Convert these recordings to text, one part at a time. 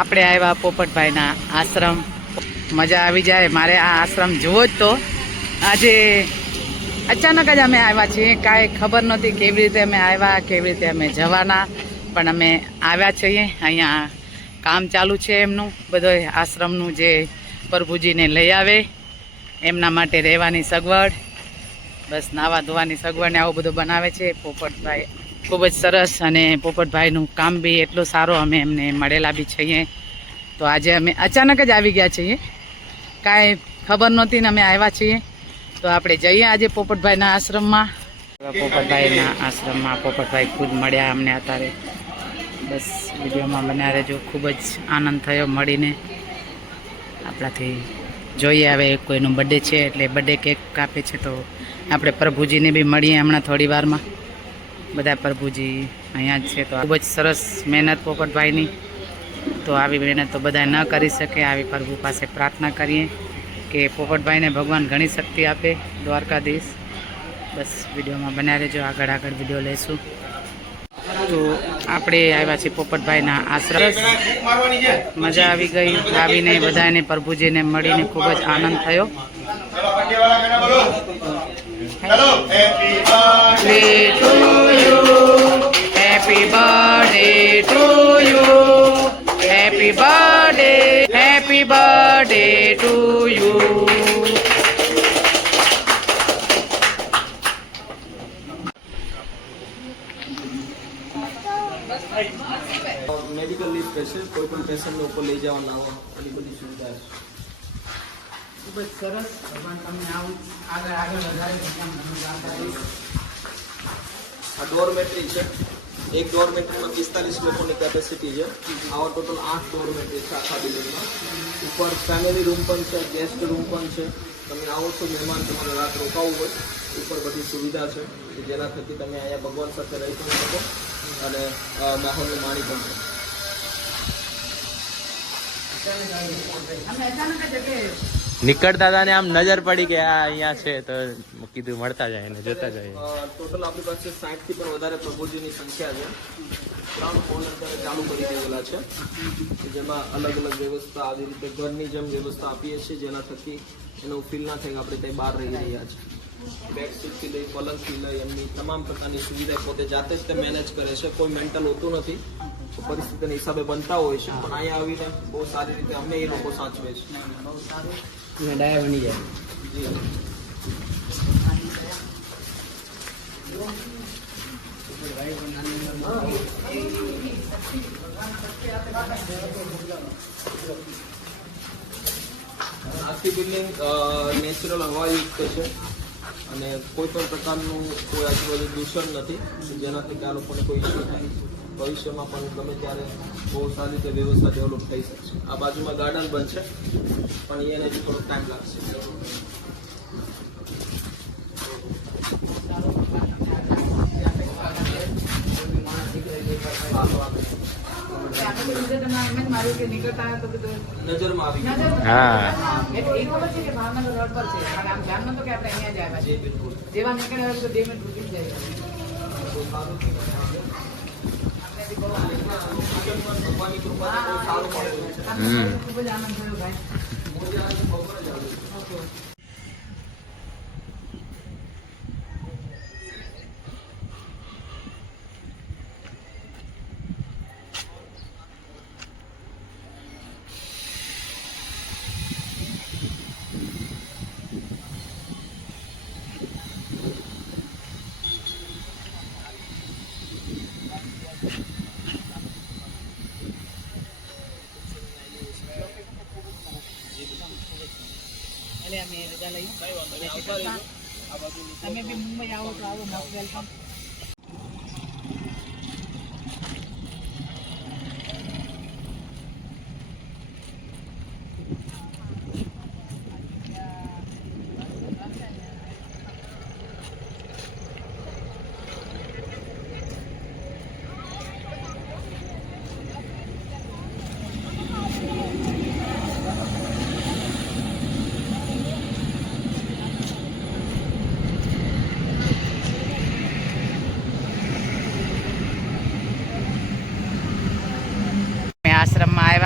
આપણે આવ્યા પોપટભાઈના આશ્રમ. મજા આવી જાય. મારે આ આશ્રમ જુઓ જ તો. આજે અચાનક જ અમે આવ્યા છીએ. કાંઈ ખબર નહોતી કેવી રીતે અમે આવ્યા, કેવી રીતે અમે જવાના, પણ અમે આવ્યા છીએ. અહીંયા કામ ચાલુ છે એમનું બધો આશ્રમનું, જે પ્રભુજીને લઈ આવે એમના માટે રહેવાની સગવડ, બસ નાવા ધોવાની સગવડ ને આવું બધું બનાવે છે પોપટભાઈ. ખૂબ જ સરસ. અને પોપટભાઈનું કામ બી એટલું સારું. અમે એમને મળેલા બી છીએ. તો આજે અમે અચાનક જ આવી ગયા છીએ, કાંઈ ખબર નહોતી ને અમે આવ્યા છીએ. તો આપણે જઈએ આજે પોપટભાઈના આશ્રમમાં. પોપટભાઈના આશ્રમમાં પોપટભાઈ ખુદ મળ્યા અમને અત્યારે. બસ વિડીયોમાં બન્યા રહેજો. ખૂબ જ આનંદ થયો મળીને. આપણાથી જોઈએ હવે કોઈનું બર્થડે છે એટલે બર્થડે કેક કાપે છે, તો આપણે પ્રભુજીને બી મળીએ હમણાં થોડી વારમાં. બધા પ્રભુજી અહીંયા જ છે. તો ખૂબ જ સરસ મહેનત પોપટભાઈની. તો આવી મહેનત તો બધા ન કરી શકે. આવી પ્રભુ પાસે પ્રાર્થના કરીએ કે પોપટભાઈને ભગવાન ઘણી શક્તિ આપે, દ્વારકાધીશ. બસ વિડીયોમાં બનાવી રહેજો, આગળ વિડીયો લઈશું. તો આપણે આવ્યા છીએ પોપટભાઈના આશ્રમ. મજા આવી ગઈ આવીને, બધાને પ્રભુજીને મળીને ખૂબ જ આનંદ થયો. Happy birthday to you, happy birthday, happy birthday to you. Medical leave patient, કોઈ પણ પેશન્ટને ઉપર લઈ જવાના હોય એની બધી સુવિધા છે. ખૂબ જ સરસ. ભગવાન તમને આવું આગળ વધારે. આ ડોરમેટ્રી છે. એક ડોરમેટ્રીમાં 45 લોકોની કેપેસિટી છે. આવા ટોટલ 8 ડોરમેટ્રી છે આખા બિલ્ડિંગમાં. ઉપર ફેમિલી રૂમ પણ છે, ગેસ્ટ રૂમ પણ છે. તમે આવો છો મહેમાન, તમારે રાત રોકાવવું હોય, ઉપર બધી સુવિધા છે કે જેના થકી તમે અહીંયા ભગવાન સાથે રહી પણ શકો અને માહોલનું માણી પણ શકો. નીકળતા હતા ને આમ નજર પડી કે આ અહીંયા છે, તો કીધું મળતા જાય ને જોતા જાય. ટોટલ આપણી પાસે 60 થી પણ વધારે પ્રભુજીની સંખ્યા છે. 3 હોલ અત્યારે ચાલુ કરી દેલા છે, જેમાં અલગ અલગ વ્યવસ્થા આવી રીતે ઘરની જેમ વ્યવસ્થા આપીએ છીએ, જેના થકી એનું ફીલ ના થાય કે આપણે ત્યાં બહાર રહી રહ્યા છીએ. બેડશીટથી લઈ પલંગથી લઈ એમની તમામ પ્રકારની સુવિધા પોતે જાતે જ તે મેનેજ કરે છે. કોઈ મેન્ટલ હોતું નથી. પરિસ્થિતિના હિસાબે બનતા હોય છે, પણ અહીંયા આવીને બહુ સારી રીતે અમે એ લોકો સાચવે છે. ડાયા બની જાય. આખી બિલ્ડિંગ નેચરલ હવાયુક્ત છે અને કોઈ પણ પ્રકારનું કોઈ આજુબાજુ દૂષણ નથી, જેનાથી આ લોકોને કોઈ ઇસ્યુ થાય. ભવિષ્યમાં પણ ગમે ત્યારે બહુ સારી રીતે વ્યવસ્થા ડેવલપ થઈ શકશે. આ બાજુમાં ગાર્ડન બનશે, પણ એને હજી થોડોક ટાઈમ લાગશે. નજરમાં આવી હા, જેવા નીકળ્યા હોય તો 2 મિનિટ રૂકી જાય. ભગવાનની કૃપાથી સારું પડે. ખૂબ જ આનંદ થયો ભાઈ. અમે રજા લઈ તમે બી મુંબઈ આવો તો આવો, મોસ્ટ વેલકમ.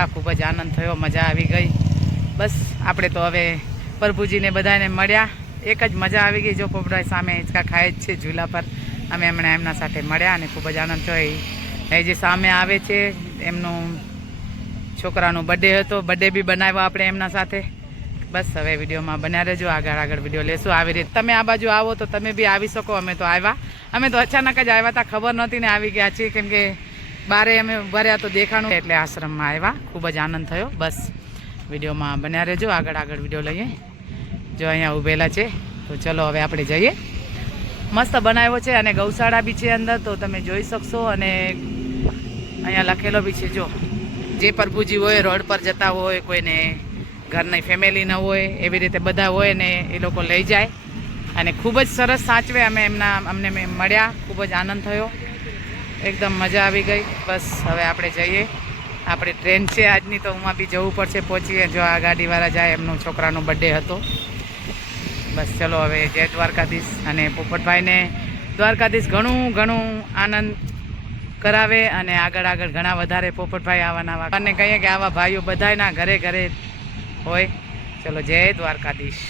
આવ્યા, ખૂબ જ આનંદ થયો, મજા આવી ગઈ. બસ આપણે તો હવે પ્રભુજીને બધાને મળ્યા, એક જ મજા આવી ગઈ. જો પોપટભાઈ સામે હિંચકા ખાય જ છે ઝૂલા પર, અમે હમણાં એમના સાથે મળ્યા અને ખૂબ જ આનંદ થયો. એ જે સામે આવે છે એમનું છોકરાનો બર્થડે હતો, બર્થડે બી બનાવ્યો આપણે એમના સાથે. બસ હવે વિડીયોમાં બન્યા રહેજો, આગળ વિડીયો લેશું. આવી રીતે તમે આ બાજુ આવો તો તમે બી આવી શકો. અમે તો આવ્યા, અમે તો અચાનક જ આવ્યા હતા, ખબર નહોતી ને આવી ગયા છીએ, કેમ કે બારે અમે ભર્યા તો દેખાણું એટલે આશ્રમમાં આવ્યા. ખૂબ જ આનંદ થયો. બસ વિડીયોમાં બન્યા રહેજો, આગળ વિડીયો લઈએ. જો અહીંયા ઊભેલા છે તો ચલો હવે આપણે જઈએ. મસ્ત બનાવ્યો છે અને ગૌશાળા બી છે અંદર, તો તમે જોઈ શકશો. અને અહીંયા લખેલો બી છે, જો જે પ્રભુજી હોય રોડ પર જતા હોય, કોઈને ઘરની ફેમિલી ન હોય, એવી રીતે બધા હોય ને એ લોકો લઈ જાય અને ખૂબ જ સરસ સાચવે. અમે અમને મળ્યા, ખૂબ જ આનંદ થયો, એકદમ મજા આવી ગઈ. બસ હવે આપણે જઈએ. આપણી ટ્રેન છે આજની, તો ઉમાં બી જવું પડશે પહોંચીએ. જો આ ગાડીવાળા જાય, એમનો છોકરાનો બર્થડે હતો. બસ ચલો હવે જય દ્વારકાધીશ. અને પોપટભાઈને દ્વારકાધીશ ઘણું આનંદ કરાવે અને આગળ ઘણા વધારે પોપટભાઈ આવા અને કહીએ કે આવા ભાઈઓ બધાના ઘરે હોય. ચલો જય દ્વારકાધીશ.